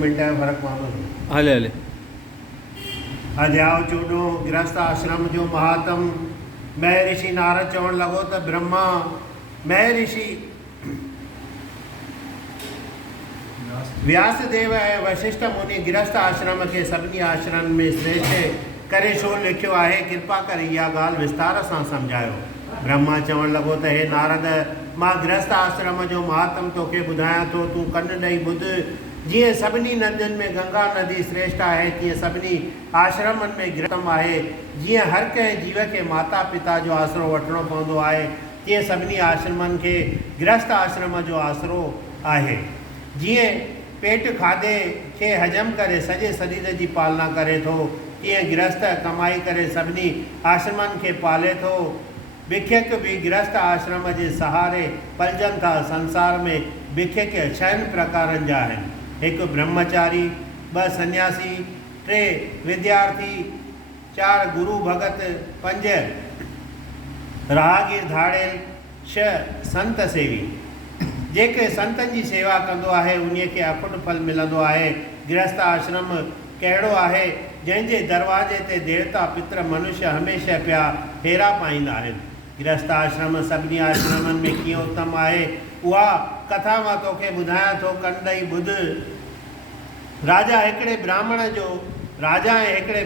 मिनट जो फ़र्क़ु पवंदो। हले हले अध्याय 14 गृहस्थ आश्रम जो महात्म। महर्षि नारद चवण लॻो त ब्रह्मा महर्षि व्यासदेव ऐं वशिष्ठ मुनि गृहस्थ आश्रम के सभिनी आश्रम में श्रेष्ठ करे छो लिखियो आहे, कृपा करे इहा ॻाल्हि विस्तार सां सम्झायो। ब्रह्मा चवण लॻो त हे नारद, मां गृहस्थ आश्रम जो महात्म तोखे ॿुधायां थो, तूं कन ॾेई ॿुध। जीअं सभिनी नदियुनि में गंगा नदी श्रेष्ठ आहे, तीअं सभिनी आश्रमनि में गृहस्थम आहे। जीअं हर कंहिं जीव खे माता पिता जो आसरो वठिणो पवंदो आहे, तीअं सभिनी आश्रमनि खे गृहस्थ आश्रम जो आसरो आहे। जीअं पेट खाधे खे हजम करे सॼे शरीर जी पालना करे थो, तीअं गृहस्थ कमाई करे सभिनी आश्रमनि खे पाले थो। भिक्षक भी गृहस्थ आश्रम जे सहारे पलजनि था। संसार में भिक्षक 6 प्रकारनि जा आहिनि। हिकु ब्रह्मचारी, 2 सन्यासी, 3 विद्यार्थी, 4 गुरु भगत, 5 राहगीर धाड़ेल, 6 संत सेवी। जेके संतनि जी सेवा कंदो आहे उन्हीअ खे अखुट फल मिलंदो आहे। गृहस्थ आश्रम कहिड़ो आहे जंहिंजे दरवाजे ते देवता पित्र मनुष्य हमेशह पिया फेरा पाईंदा आहिनि। गृहस्थ आश्रम सभिनी आश्रमनि में कीअं उत्तम आहे, उहा कथा मां तोखे ॿुधायां थो, कन ॾेई ॿुध। राजा ऐं हिकिड़े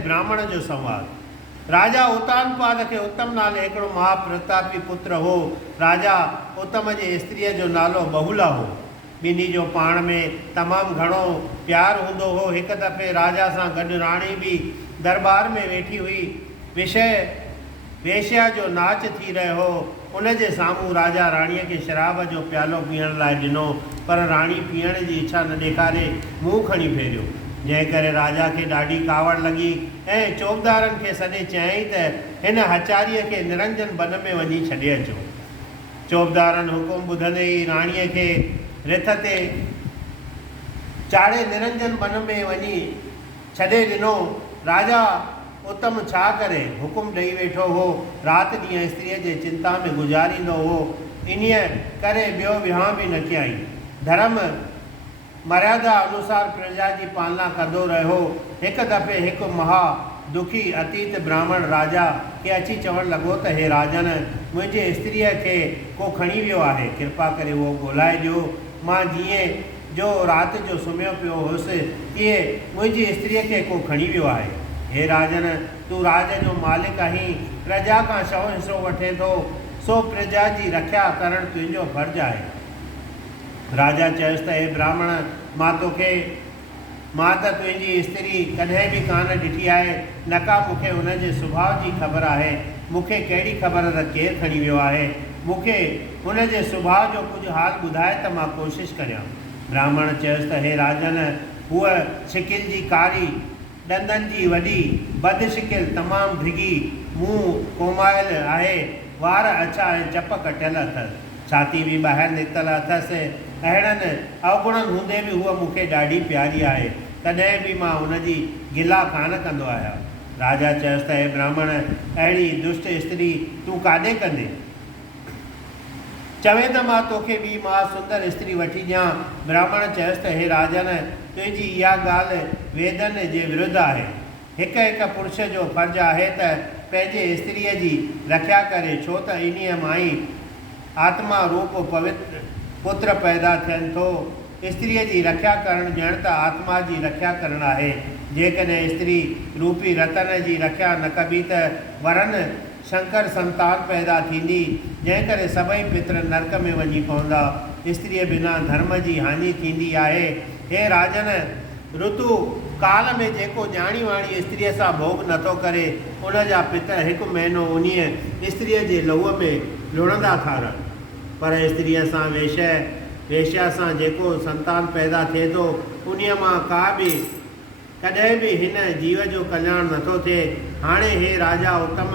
ब्राह्मण जो संवाद। राजा उत्तानपाद खे उत्तम नाले हिकिड़ो महाप्रतापी पुत्र हो। राजा उत्तम जे स्त्रीअ जो नालो बहुला हो। ॿिन्ही जो पाण में तमामु घणो प्यार हूंदो हो। हिकु दफ़े राजा सां गॾु राणी बि दरबार में वेठी हुई। वेश्या जो नाच थी रहियो हो। उन जे साम्हूं राजा राणीअ खे शराब जो प्यालो पीअण लाइ ॾिनो, पर राणी पीअण जी इच्छा न ॾेखारे मुंहुं खणी फेरियो, जंहिं करे राजा खे ॾाढी कावड़ लॻी ऐं चौबदारनि खे सॾे चयईं त हिन हचारीअ खे निरंजन वन में वञी छॾे अचो। चौबदारनि हुकुम ॿुधंदे ई राणीअ खे रिथ ते चाढ़े निरंजन वन में वञी छॾे ॾिनो। राजा उत्तम छा करे, हुकुम ॾेई वेठो हो। राति ॾींहुं स्त्रीअ जे चिंता में गुज़ारींदो हो। इन्हीअ करे ॿियो विहांउ बि न कयईं। धर्म मर्यादा अनुसार प्रजा जी पालना कंदो रहियो। हिकु दफ़े हिकु महा दुखी अतीत ब्राह्मण राजा खे अची चवणु लॻो त हे राजन, मुंहिंजे स्त्रीअ खे को खणी वियो आहे, कृपा करे उहो ॻोल्हाए ॾियो। मां जीअं जो राति जो सुम्हियो पियो हुउसि, तीअं मुंहिंजी स्त्रीअ खे को खणी वियो आहे। हे राजन, तूं राज जो मालिक आहीं, प्रजा खां 100 हिसो वठे थो, सो प्रजा जी रक्षा करणु तुंहिंजो फर्ज़ु आहे। राजा चयुसि त हे ब्राह्मण, मां त तुंहिंजी स्त्री कॾहिं बि कान ॾिठी आहे, न का मूंखे हुनजे सुभाउ जी ख़बर आहे। मूंखे कहिड़ी ख़बर त केरु खणी वियो आहे। मूंखे हुनजे सुभाउ जो कुझु हाल ॿुधाए त मां कोशिशि करियां। ब्राह्मण चयुसि त हे राजन, हूअ शिकिल जी कारी, ॾंदनि जी वॾी, बदशिकिल, तमामु ढिघी, मुंहुं कोमायल आहे, वार अछा ऐं चप कटियल अथसि, छाती बि ॿाहिरि निकितल अथसि। अहिड़नि अवगुणनि हूंदे बि हूअ मूंखे ॾाढी प्यारी आहे, तॾहिं बि मां हुनजी गिला कान कंदो आहियां। राजा चयुसि त हे ब्राह्मण, अहिड़ी दुष्ट स्त्री तूं काॾे कंदे? चवे त मां तोखे ॿी मां सुंदर स्त्री वठी ॾियां। ब्राह्मण चयुसि त हे राजन, तुंहिंजी इहा ॻाल्हि वेदनि जे विरुद्ध आहे। हिकु पुरुष जो फर्ज़ु आहे त पंहिंजे स्त्रीअ जी रक्षा करे, छो त इन्हीअ मां ई आत्मा रूप पवित्र पुत्र पैदा थियनि थो। स्त्रीअ जी रक्षा करणु ॼण त आत्मा जी रक्षा करणु आहे। जेकॾहिं स्त्री रूपी रतन जी रक्षा न कबी त वरन शंकर संतान पैदा थींदी, जंहिं करे सभई पित्र नरक में वञी पवंदा। स्त्रीअ बिना धर्म जी हानि थींदी आहे। हे राजन, ऋतु काल में जेको ॼाणी वाणी स्त्रीअ सां भोग नथो करे, उन जा पित्र 1 महीनो उन्हीअ स्त्रीअ जे लहूअ में लुणंदा था रहनि। पर स्त्रीअ सां वेश्या सां जेको संतान पैदा थिए थो, उन्हीअ मां कॾहिं बि हिन जीव जो कल्याण नथो थिए। हाणे हे राजा उत्तम,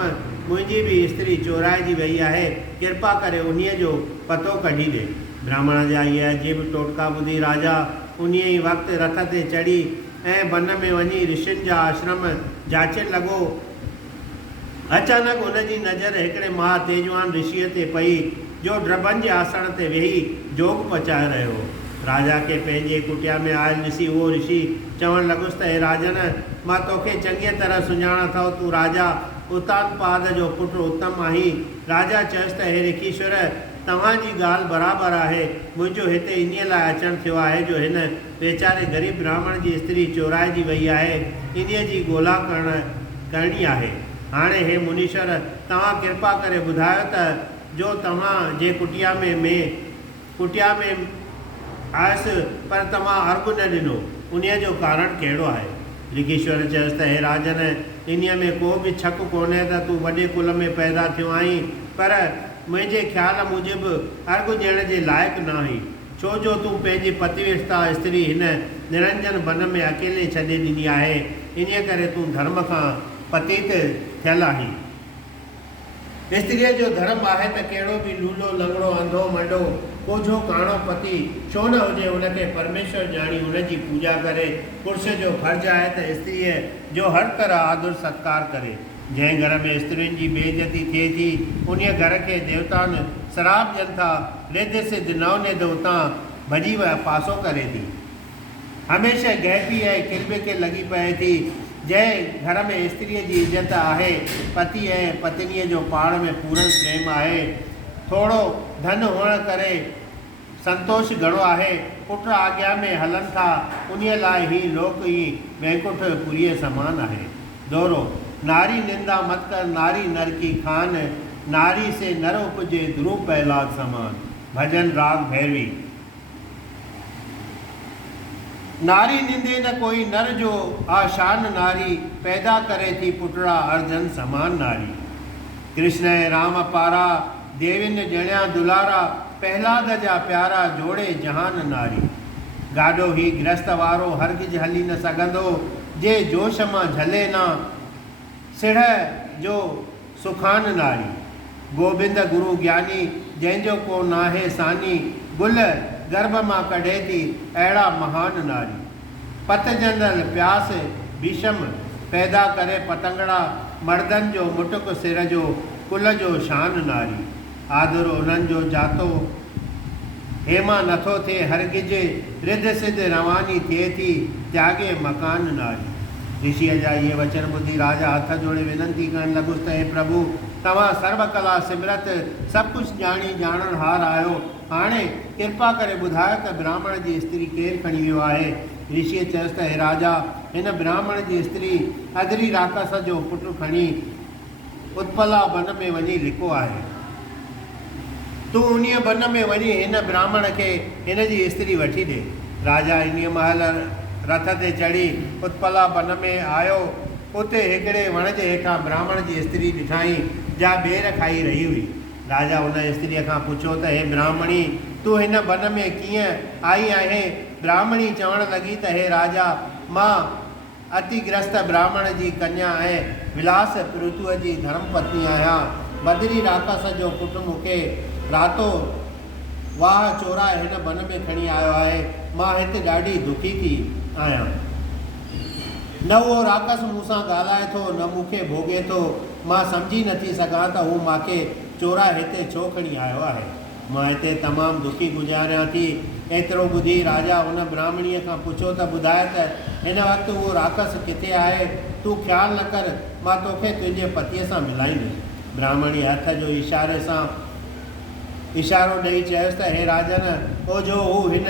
मुंहिंजी बि स्त्री चोराइजी वई आहे, कृपा करे उन्हीअ जो पतो कढी ॾे। ब्राह्मण जा इहे अजीब टोटका ॿुधी राजा उन्हीअ ई वक़्तु रथ ते चढ़ी ऐं वन में वञी ऋषियुनि जा आश्रम जाचण लॻो। अचानक उनजी नज़र हिकिड़े महा तेजवान ऋषिअ ते पई, जो ड्रबनि जे आसण ते वेही जोग पचाए रहियो हो। राजा के पंहिंजे कुटिया में आयल ॾिसी उहो ऋषि चवणु लॻुसि त हे राजन, मां तोखे चङी तरह सुञाणा थो, तूं राजा उत्तानपाद जो पुटु उत्तम आहीं। राजा चयुसि त हे ऋषीश्वर, तव्हांजी ॻाल्हि बराबरि आहे। मुंहिंजो हिते इन लाइ अचणु थियो आहे जो हिन वेचारे ग़रीब ब्राह्मण जी स्त्री चोराइजी वई आहे, इन जी ॻोल्हा करणी आहे। हाणे हे मुनीश्वर, तव्हां कृपा करे ॿुधायो त जो तव्हां जे कुटिया में आयुसि पर तव्हां अर्घु न ॾिनो, उन जो कारण कहिड़ो आहे? ऋषीश्वर चयुसि त हे राजन, इन में को बि शक कोन्हे त तूं वॾे कुल में पैदा थियो आहीं, पर मुंहिंजे ख़्याल मूजिबि अर्घु ॾियण जे लाइक़ु न आहीं, छो जो तूं पंहिंजी पतिव्रता स्त्री हिन निरंजन वन में अकेले छॾे ॾिनी आहे। इन करे तूं धर्म खां पतित थियल आहीं। स्त्रीअ जो धर्म आहे त कहिड़ो बि लूलो लंगड़ो अंधो मंडो कोझो काणो पति छो न हुजे, हुनखे परमेश्वर ॼाणी हुनजी पूॼा करे। पुरुष जो फर्ज़ु आहे त स्त्रीअ जो हर तरह आदर सत्कार करे। जंहिं घर में स्त्रियुनि जी बेइज़ती थिए थी, उन घर खे देवताउनि शराब ॾियनि था, रिद्ध सिद्ध नवनिध उतां भॼी पासो करे थी। हमेशह गहपी ऐं किलबिल लॻी पए थी। जंहिं घर में स्त्रीअ जी इज़त आहे, पति ऐं पत्नीअ जो पाण में पूरन प्रेम आहे, थोरो धन हुअण करे संतोष घणो आहे, पुट आज्ञा में हलनि था, उन लाइ ही लोक ई वैकुंठ पुरीअ समान आहे। दोरो नारी निंदा मत कर, नारी नर की खान, नारी से नर उपजे ध्रुव पहलाद समान। भजन राग भैरवी। नारी निंदे न कोई नर जो आशान नारी, पैदा करे थी पुटड़ा अर्जन समान नारी। कृष्ण राम पारा देविन जणिया दुलारा, पहलाद जा प्यारा जोड़े जहान नारी। गाॾो ही गृहस्थ वारो हरगिज हली न सघंदो, जे जोश मां झले ना सिढ़ जो सुखान नारी। गोबिंद गुरु ज्ञानी जंहिंजो को नाहे सानी, गुल गर्भ मां कढे थी अहिड़ा महान नारी। पतजंदल प्यास भीषम पैदा करे पतंगड़ा, मर्दन जो मुटुक सिर जो कुल जो शान नारी। आदर उन्हनि जो जातो हेमा नथो थिए हरगिज, रिद्ध सिद्ध रवानी थिए थी त्यागे मकान नारी। ऋषिअ जा इहे वचन ॿुधी राजा हथ जोड़े विनंती करणु लॻुसि त हे प्रभु, तव्हां सर्वकला सिमरत सभु कुझु ॼाणी ॼाणणहार आहियो। हाणे कृपा करे ॿुधायो त ब्राह्मण जी स्त्री केरु खणी वियो आहे? ऋषिअ चयुसि त हे राजा, हिन ब्राह्मण जी स्त्री अदरी राक्षस जो पुटु खणी उत्पला वन में वञी लिको आहे। तूं उन वन में वञी हिन ब्राह्मण खे हिन जी स्त्री वठी ॾे। राजा इन महिल रथ ते चढ़ी उत्पला वन में आयो। उते हिकिड़े वण जे हेठां ब्राह्मण जी स्त्री ॾिठाई जा ॿेर खाई रही हुई। राजा हुन स्त्रीअ खां पुछियो त हे ब्राह्मणी, तूं हिन वन में कीअं आई आहे? ब्राह्मणी चवणु लॻी त हे राजा, मां अतिग्रस्त ब्राह्मण जी कन्या ऐं विलास पृथुअ जी धर्मपत्नी आहियां। बदरी राक्षस जो पुटु मूंखे रातो वाह चोराए हिन वन में खणी आयो आहे। मां हिते ॾाढी दुखी थी आहियां। न उहो राक्षस मूंसां ॻाल्हाए थो, न मूंखे भोॻे थो। मां सम्झी नथी सघां त हू मूंखे चोराए हिते छो खणी आयो आहे। मां हिते तमामु दुखी गुज़ारियां थी। एतिरो ॿुधी राजा हुन ब्राह्मणीअ खां पुछियो त ॿुधाए त हिन वक़्तु उहो राक्षस किथे आहे? तूं ख़्यालु न कर, मां तोखे तुंहिंजे पतीअ सां मिलाईंदुसि। ब्राह्मणी हथ जो इशारो ॾेई चयुसि त हे राजन, ओझो हू हिन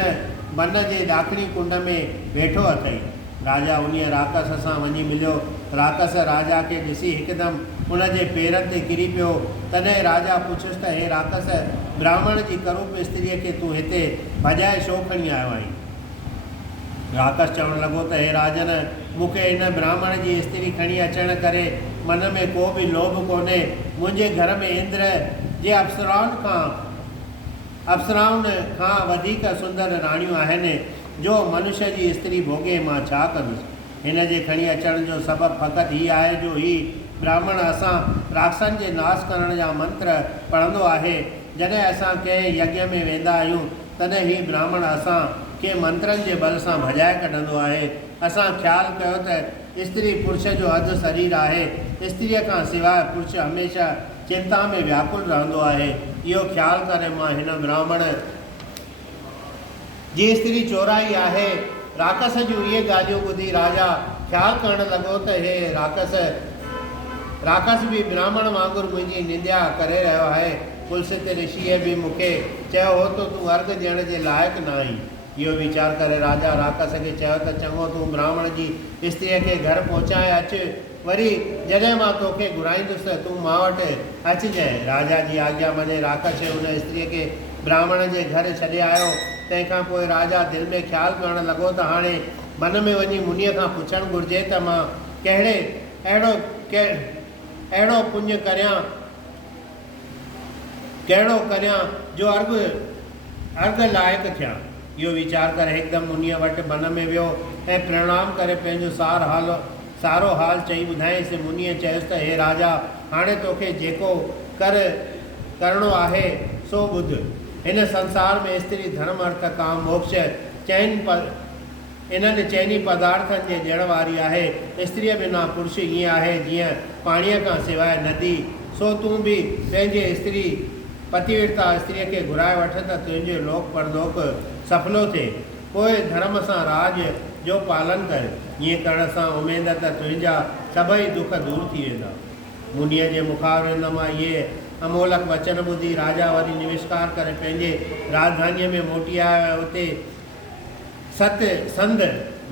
वन जे ॾाखिणी कुंड में वेठो अथई। राजा उन राक्षस सां वञी मिलियो। राक्षस राजा खे ॾिसी हिकदमि उन जे पेरनि ते किरी पियो। तॾहिं राजा पुछियुसि त हे राक्षस, ब्राह्मण जी करूप स्त्रीअ खे तूं हिते भॼाए छो खणी आयो आहीं? राक्षस चवणु लॻो त हे राजन, मूंखे हिन ब्राह्मण जी स्त्री खणी अचण करे मन में को बि लोभ कोन्हे। मुंहिंजे घर में इंद्र जे अप्सराउनि खां वधीक सुंदर राणियूं आहिनि। जो मनुष्य जी स्त्री भोॻे मां छा कंदुसि? हिन जे खणी अचण जो सबबु फ़क़ति हीअ आहे जो ही ब्राह्मण असां राक्षसनि जे नाश करण जा मंत्र पढ़ंदो आहे। जॾहिं असां कंहिं यज्ञ में वेंदा आहियूं तॾहिं ही ब्राह्मण असां के मंत्रनि जे बल सां भॼाए कढंदो आहे। असां ख़्यालु कयो त स्त्री पुरुष जो अधु शरीर आहे। स्त्रीअ खां सवाइ पुरुष हमेशह चिंता में व्याकुल रहंदो आहे। इहो ख़्यालु करे मां हिन जी स्त्री चोराई आहे। राकस जूं इहे ॻाल्हियूं ॿुधी राजा ख़्यालु करणु लॻो त हे राकस बि ब्राह्मण वांगुरु मुंहिंजी निंदा करे रहियो आहे। पुलसित ऋषिअ बि मूंखे चयो हो त तूं अर्घ ॾियण जे लाइक़ु न आहीं। इहो वीचार करे राजा राकस खे चयो त चङो तूं ब्राह्मण जी स्त्रीअ खे घर पहुचाए अचु, वरी जॾहिं मां तोखे घुराईंदुसि त तूं मां वटि अचिजांइ। राजा जी आज्ञा मञे राकस हुन स्त्रीअ खे ब्राह्मण जे घर छॾे आयो। तंहिंखां पोइ राजा दिलि में ख़्यालु करणु लॻो त हाणे मन में वञी मुनीअ खां पुछणु घुरिजे त मां अहिड़ो पुञु कहिड़ो करियां जो अर्घ लाइक़ु थियां। इहो वीचार करे हिकदमि मुनीअ वटि मन में वियो ऐं प्रणाम करे पंहिंजो सारो हाल चई ॿुधाईंसि। मुनीअ चयुसि त हे राजा, हाणे तोखे जेको करिणो आहे सो ॿुध। हिन संसार में स्त्री धर्म अर्थ काम मोक्ष इन्हनि चइनी पदार्थनि जे ॾियण वारी आहे। स्त्रीअ बिना पुरुष ईअं आहे जीअं पाणीअ खां सवाइ नदी। सो तूं बि पंहिंजे स्त्री पतिव्रता स्त्रीअ खे घुराए वठ त तुंहिंजो लोक परलोक सफलो थिए। पोइ धर्म सां राज जो पालन कर। ईअं करण सां उमेद त तुंहिंजा सभई दुख दूर थी वेंदा। मुनीअ जे मुखारनि मां इहे अमोलक वचन ॿुधी राजा वरी नमस्कार करे पंहिंजे राजधानीअ में मोटी आयो ऐं उते संद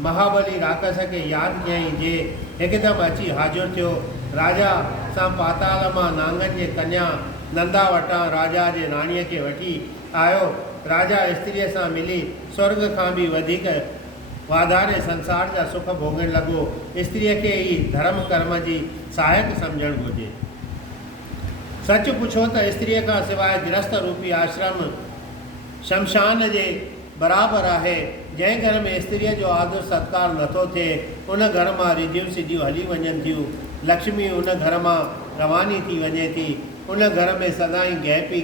महाबली राकस खे यादि कयईं जे हिकदमि अची हाज़ुर थियो। राजा सां पाताल मां नांगनि जे कन्या नंदा वटां राजा जे राणीअ खे वठी आयो। राजा स्त्रीअ सां मिली स्वर्ग खां बि वधीक वाधारे संसार जा सुख भोगण लॻो। स्त्रीअ खे ई धर्म कर्म जी सहायक सम्झणु घुरिजे। सच पुछो त स्त्रीअ खां सवाइ गृहस्थ रूपी आश्रम शमशान जे बराबरि आहे। जंहिं घर में स्त्रीअ जो आदर सत्कार नथो थिए उन घर मां रिधियूं सिधियूं हली वञनि थियूं। लक्ष्मी उन घर मां रवानी थी वञे थी। उन घर में सदाई गहपी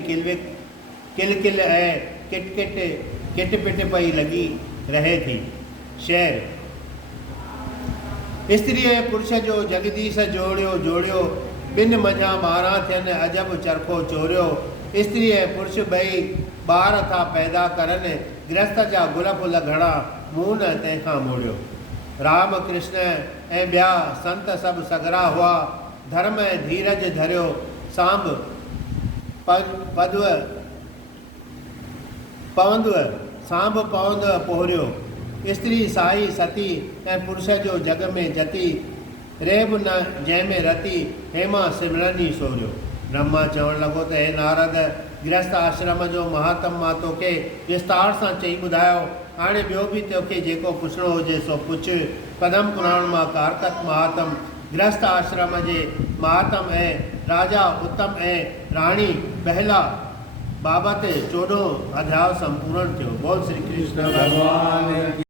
किलकिल ऐं किटपिट पई लॻी रहे थी। शेर स्त्रीअ ऐं पुरुष जो जगदीश जोड़ियो ॿिनि मंझां 12 थियनि अजब चरखो चोरियो। स्त्री ऐं पुरुष ॿई ॿार था पैदा करनि। गृहस्थ जा गुल फुल घणा मूं न तंहिंखां मोड़ियो। राम कृष्ण ऐं ॿिया संत सभु सगरा हुआ। धर्म ऐं धीरज धरियो सांभ पवंदव पोहरियो। स्त्री साई सती ऐं पुरुष जो जग में जती। रेब न जंहिंमें रती हेमा सिमरनी सोरियो। ब्रह्मा चवणु लॻो त हे नारद, गृहस्थ आश्रम जो महात्म मां तोखे विस्तार सां चई ॿुधायो। हाणे ॿियो बि तोखे जेको पुछणो हुजे सो पुछ। पदम पुराण मां कारकत महात्म, गृहस्थ आश्रम जे महात्म ऐं राजा उत्तम ऐं राणी बहला बाबति 14 अध्याय संपूर्ण थियो। बोल श्री कृष्ण भगवान।